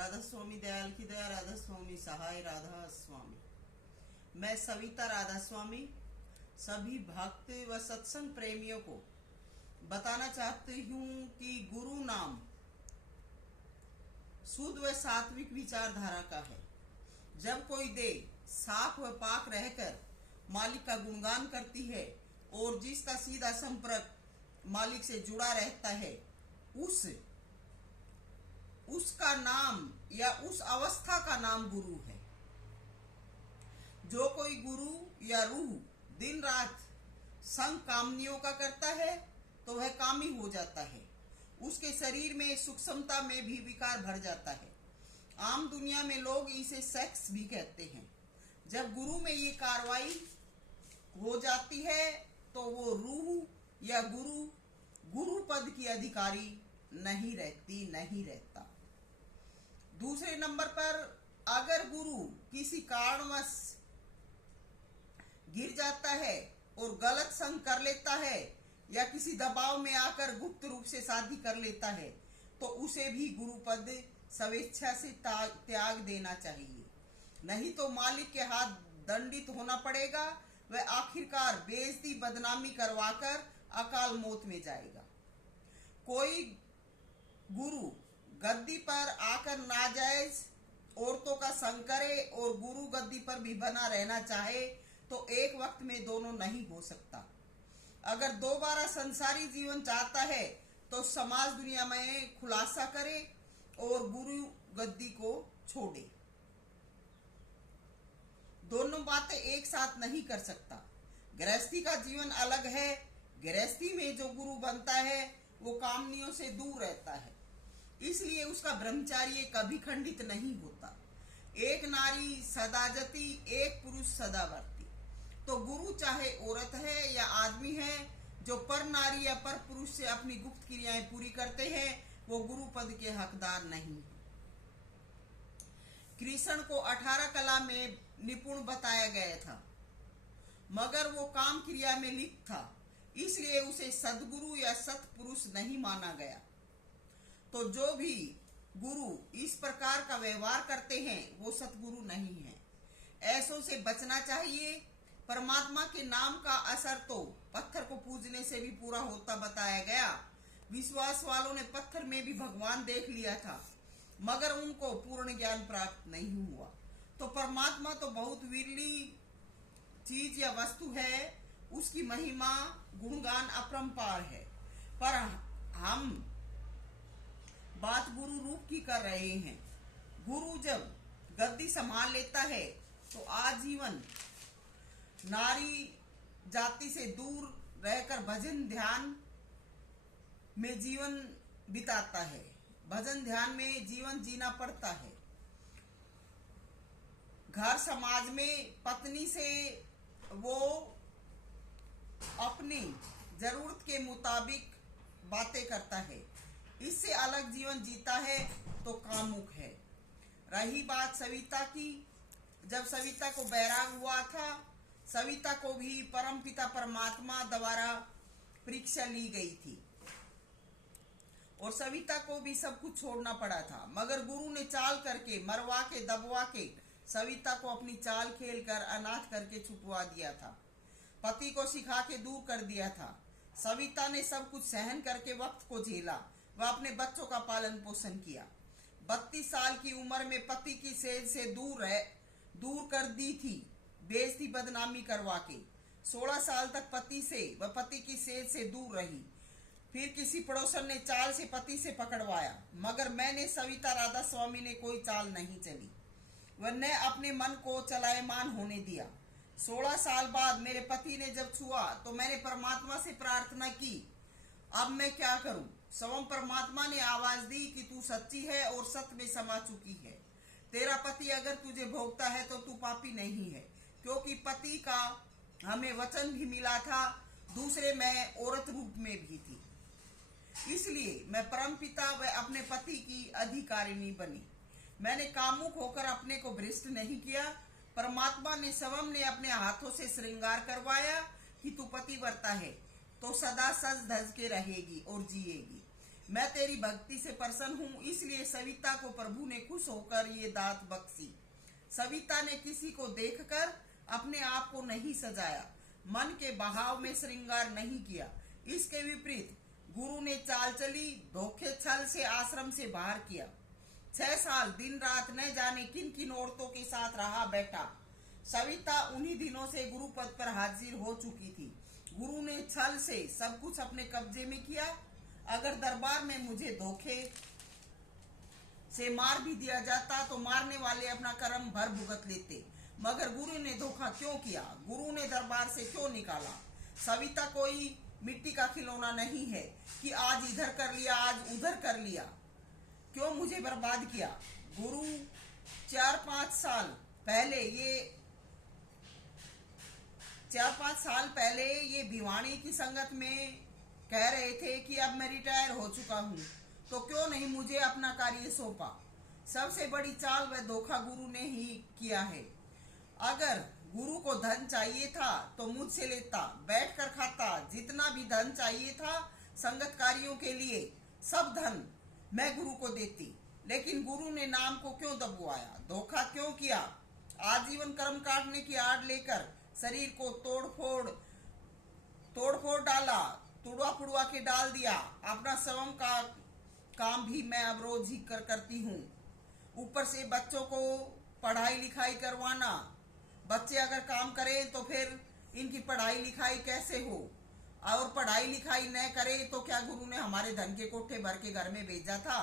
राधा स्वामी दयाल की दया, राधा स्वामी सहाय, राधा स्वामी। मैं सविता राधा स्वामी सभी भक्त व सत्संग प्रेमियों को बताना चाहती हूँ कि गुरु नाम शुद्ध व सात्विक विचारधारा का है। जब कोई देह साफ व पाक रहकर मालिक का गुणगान करती है और जिसका सीधा संपर्क मालिक से जुड़ा रहता है, उसका नाम या उस अवस्था का नाम गुरु है। जो कोई गुरु या रूह दिन रात संग कामनियों का करता है तो वह कामी हो जाता है। उसके शरीर में सूक्ष्मता में भी विकार भर जाता है। आम दुनिया में लोग इसे सेक्स भी कहते हैं। जब गुरु में ये कार्रवाई हो जाती है तो वो रूह या गुरु पद की अधिकारी नहीं रहता। दूसरे नंबर पर, अगर गुरु किसी कारणवश गिर जाता है और गलत संग कर लेता है या किसी दबाव में आकर गुप्त रूप से शादी कर लेता है तो उसे भी गुरु पद स्वेच्छा से त्याग देना चाहिए, नहीं तो मालिक के हाथ दंडित होना पड़ेगा। वह आखिरकार बेइज्जती बदनामी करवाकर अकाल मौत में जाएगा। कोई गुरु गद्दी पर आकर नाजायज औरतों का संग करे और गुरु गद्दी पर भी बना रहना चाहे तो एक वक्त में दोनों नहीं हो सकता। अगर दोबारा संसारी जीवन चाहता है तो समाज दुनिया में खुलासा करे और गुरु गद्दी को छोड़े। दोनों बातें एक साथ नहीं कर सकता। गृहस्थी का जीवन अलग है। गृहस्थी में जो गुरु बनता है वो कामनियों से दूर रहता है, इसलिए उसका ब्रह्मचार्य कभी खंडित नहीं होता। एक नारी सदाजती, एक पुरुष सदावर्ती। तो गुरु चाहे औरत है या आदमी है, जो पर नारी या पर पुरुष से अपनी गुप्त क्रियाएं पूरी करते हैं, वो गुरु पद के हकदार नहीं। कृष्ण को 18 कला में निपुण बताया गया था, मगर वो काम क्रिया में लिप्त था, इसलिए उसे सदगुरु या सतपुरुष नहीं माना गया। तो जो भी गुरु इस प्रकार का व्यवहार करते हैं वो सतगुरु नहीं है। ऐसों से बचना चाहिए। परमात्मा के नाम का असर तो पत्थर को पूजने से भी पूरा होता बताया गया। विश्वास वालों ने पत्थर में भी भगवान देख लिया था, मगर उनको पूर्ण ज्ञान प्राप्त नहीं हुआ। तो परमात्मा तो बहुत विरली चीज या वस्तु है, उसकी महिमा गुणगान अपरंपार है, पर हम बात गुरु रूप की कर रहे हैं। गुरु जब गद्दी संभाल लेता है तो आजीवन नारी जाति से दूर रहकर भजन ध्यान में जीवन बिताता है। भजन ध्यान में जीवन जीना पड़ता है। घर समाज में पत्नी से वो अपनी जरूरत के मुताबिक बातें करता है, इससे अलग जीवन जीता है तो कामुक है। रही बात सविता की, जब सविता को बैराग हुआ था, सविता को भी परमपिता परमात्मा द्वारा परीक्षा ली गई थी और सविता को भी सब कुछ छोड़ना पड़ा था, मगर गुरु ने चाल करके मरवा के दबवा के सविता को अपनी चाल खेल कर अनाथ करके छुपवा दिया था। पति को सिखा के दूर कर दिया था। सविता ने सब कुछ सहन करके वक्त को झेला। वह अपने बच्चों का पालन पोषण किया। 32 साल की उम्र में पति की सेज से दूर कर दी थी, बेइज्जती बदनामी करवा के। 16 साल तक पति की सेज से दूर रही। फिर किसी पड़ोसन ने चाल से पति से पकड़वाया, मगर मैंने सविता राधा स्वामी ने कोई चाल नहीं चली। वह ने अपने मन को चलायमान होने दिया। 16 साल बाद मेरे पति ने जब छुआ तो मैंने परमात्मा से प्रार्थना की, अब मैं क्या करूं? स्वयं परमात्मा ने आवाज दी कि तू सच्ची है और सत्य में समा चुकी है। तेरा पति अगर तुझे भोगता है तो तू पापी नहीं है, क्योंकि पति का हमें वचन भी मिला था, दूसरे मैं औरत रूप में भी थी, इसलिए मैं परमपिता व अपने पति की अधिकारिणी बनी। मैंने कामुक होकर अपने को भ्रष्ट नहीं किया। परमात्मा ने स्वयं ने अपने हाथों से श्रृंगार करवाया कि तू पतिव्रता है तो सदा सज धज के रहेगी और जिएगी। मैं तेरी भक्ति से प्रसन्न हूँ, इसलिए सविता को प्रभु ने खुश होकर ये दात बख्शी। सविता ने किसी को देखकर अपने आप को नहीं सजाया, मन के बहाव में श्रृंगार नहीं किया। इसके विपरीत गुरु ने चाल चली, धोखे छल से आश्रम से बाहर किया। 6 साल दिन रात न जाने किन किन औरतों के साथ रहा बैठा। सविता उन्हीं दिनों से गुरु पद पर हाजिर हो चुकी थी। गुरु ने छल से सब कुछ अपने कब्जे में किया। अगर दरबार में मुझे धोखे से मार भी दिया जाता तो मारने वाले अपना कर्म भर भुगत लेते, मगर गुरु ने धोखा क्यों किया? गुरु ने दरबार से क्यों निकाला? सविता कोई मिट्टी का खिलौना नहीं है कि आज इधर कर लिया आज उधर कर लिया। क्यों मुझे बर्बाद किया? गुरु 4-5 साल पहले ये भिवानी की संगत में कह रहे थे कि अब मैं रिटायर हो चुका हूँ, तो क्यों नहीं मुझे अपना कार्य सौंपा? सबसे बड़ी चाल व धोखा गुरु ने ही किया है। अगर गुरु को धन चाहिए था तो मुझसे लेता, बैठकर खाता। जितना भी धन चाहिए था संगत कार्यों के लिए, सब धन मैं गुरु को देती, लेकिन गुरु ने नाम को क्यों दबवाया? धोखा क्यों किया? आजीवन कर्म काटने की आड़ लेकर शरीर को तोड़ फोड़ डाला, तुड़वा पुड़वा के डाल दिया। अपना स्वयं का काम भी मैं अब रोज ही करती हूँ। ऊपर से बच्चों को पढ़ाई लिखाई करवाना। बच्चे अगर काम करें तो फिर इनकी पढ़ाई लिखाई कैसे हो? और पढ़ाई लिखाई न करे तो क्या गुरु ने हमारे धन के कोठे भर के घर में भेजा था?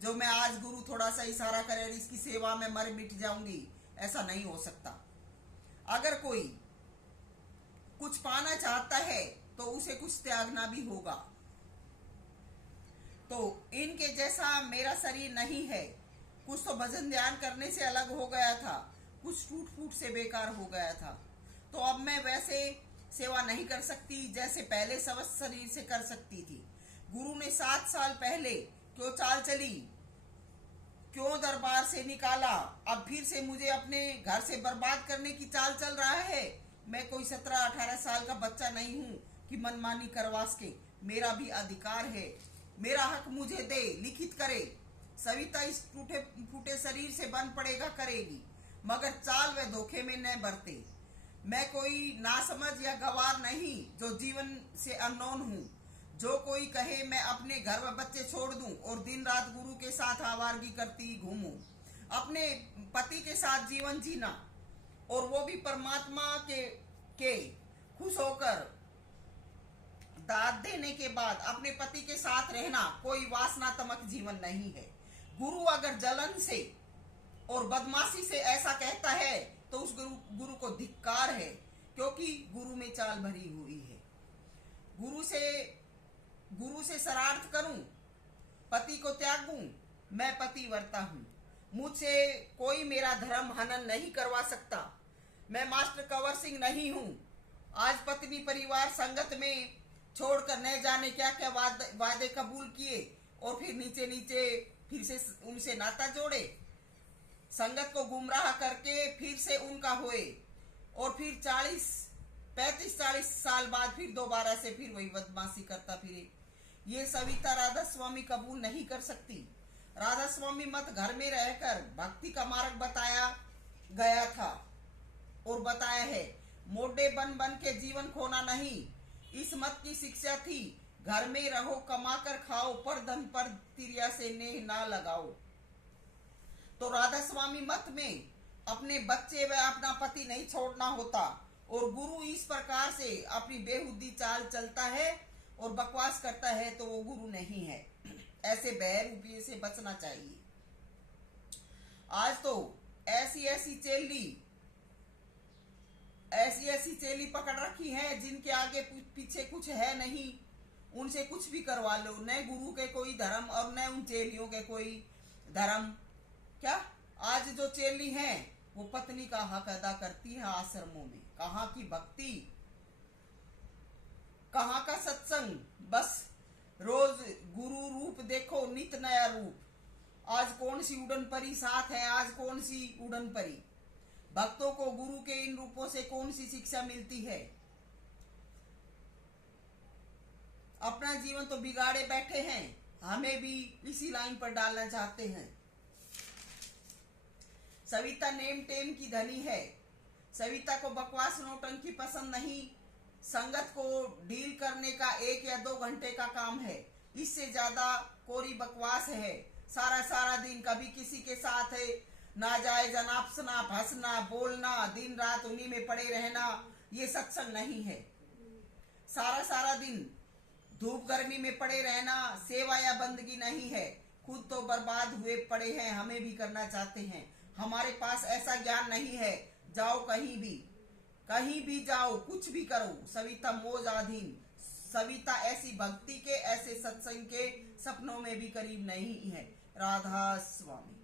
जो मैं आज गुरु थोड़ा सा इशारा करे और इसकी सेवा में मर मिट जाऊंगी, ऐसा नहीं हो सकता। अगर कोई कुछ पाना चाहता है तो उसे कुछ त्यागना भी होगा। तो इनके जैसा मेरा शरीर नहीं है। कुछ तो भजन ध्यान करने से अलग हो गया था, कुछ टूट फूट से बेकार हो गया था। तो अब मैं वैसे सेवा नहीं कर सकती जैसे पहले स्वस्थ शरीर से कर सकती थी। गुरु ने 7 साल पहले क्यों चाल चली, क्यों दरबार से निकाला, अब फिर से मुझे अपने घर से बर्बाद करने की चाल चल रहा है। मैं कोई 17-18 साल का बच्चा नहीं हूँ कि मनमानी करवा सके। मेरा भी अधिकार है, मेरा हक मुझे दे, लिखित करे। सविता इस टूटे फूटे शरीर से बन पड़ेगा करेगी, मगर चाल व धोखे में न बरते। मैं कोई नासमझ या गवार नहीं जो जीवन से अननोन हूँ। जो कोई कहे मैं अपने घर व बच्चे छोड़ दूं और दिन रात गुरु के साथ आवारगी करती घूमूं, अपने पति के साथ जीवन जीना और वो भी परमात्मा के खुश होकर दाद देने के बाद अपने पति के साथ रहना कोई वासनात्मक जीवन नहीं है। गुरु अगर जलन से और बदमाशी से ऐसा कहता है तो उस गुरु को धिक्कार है, क्योंकि गुरु में चाल भरी हुई है। गुरु से शरारत करूं, पति को त्यागूं, मैं पतिव्रता हूं। मुझसे कोई मेरा धर्म हनन नहीं करवा सकता। मैं मास्टर कंवर सिंह नहीं हूं। आज पत्नी परिवार संगत में छोड़कर न जाने क्या क्या वादे कबूल किए और फिर नीचे नीचे फिर से उनसे नाता जोड़े, संगत को गुमराह करके फिर से उनका हुए और फिर 35-40 साल बाद फिर दोबारा से फिर वही बदमाशी करता फिरे। ये सविता राधा स्वामी कबूल नहीं कर सकती। राधा स्वामी मत घर में रहकर भक्ति का मार्ग बताया गया था और बताया है। मोटे बन के जीवन खोना नहीं, इस मत की शिक्षा थी। घर में रहो, कमाकर खाओ, पर धन पर तिरिया से नेह ना लगाओ। तो राधा स्वामी मत में अपने बच्चे व अपना पति नहीं छोड़ना होता। और गुरु इस प्रकार से अपनी बेहुदी चाल चलता है और बकवास करता है तो वो गुरु नहीं है। ऐसे बहरूपिये से बचना चाहिए। आज तो ऐसी चेली पकड़ रखी है जिनके आगे पीछे कुछ है नहीं। उनसे कुछ भी करवा लो, न गुरु के कोई धर्म और न उन चेलियों के कोई धर्म। क्या आज जो चेली हैं वो पत्नी का हक अदा करती है आश्रमों में। कहाँ की भक्ति, कहाँ का सत्संग, बस रोज गुरु रूप देखो, नित नया रूप। आज कौन सी उड़न परी साथ है, आज कौन सी उड़न परी। भक्तों को गुरु के इन रूपों से कौन सी शिक्षा मिलती है। अपना जीवन तो बिगाड़े बैठे हैं हमें भी इसी लाइन पर डालना चाहते हैं। सविता नेम टेम की धनी है। सविता को बकवास नौटंकी पसंद नहीं। संगत को डील करने का 1 या 2 घंटे का काम है, इससे ज्यादा कोरी बकवास है। सारा दिन कभी किसी के साथ है नाजायज अनाप शनाप हंसना बोलना, दिन रात उन्हीं में पड़े रहना, ये सत्संग नहीं है। सारा दिन धूप गर्मी में पड़े रहना सेवा या बंदगी नहीं है। खुद तो बर्बाद हुए पड़े हैं, हमें भी करना चाहते हैं। हमारे पास ऐसा ज्ञान नहीं है। जाओ कहीं भी जाओ, कुछ भी करो, सविता मौज आधीन। सविता ऐसी भक्ति के, ऐसे सत्संग के सपनों में भी करीब नहीं है। राधा स्वामी।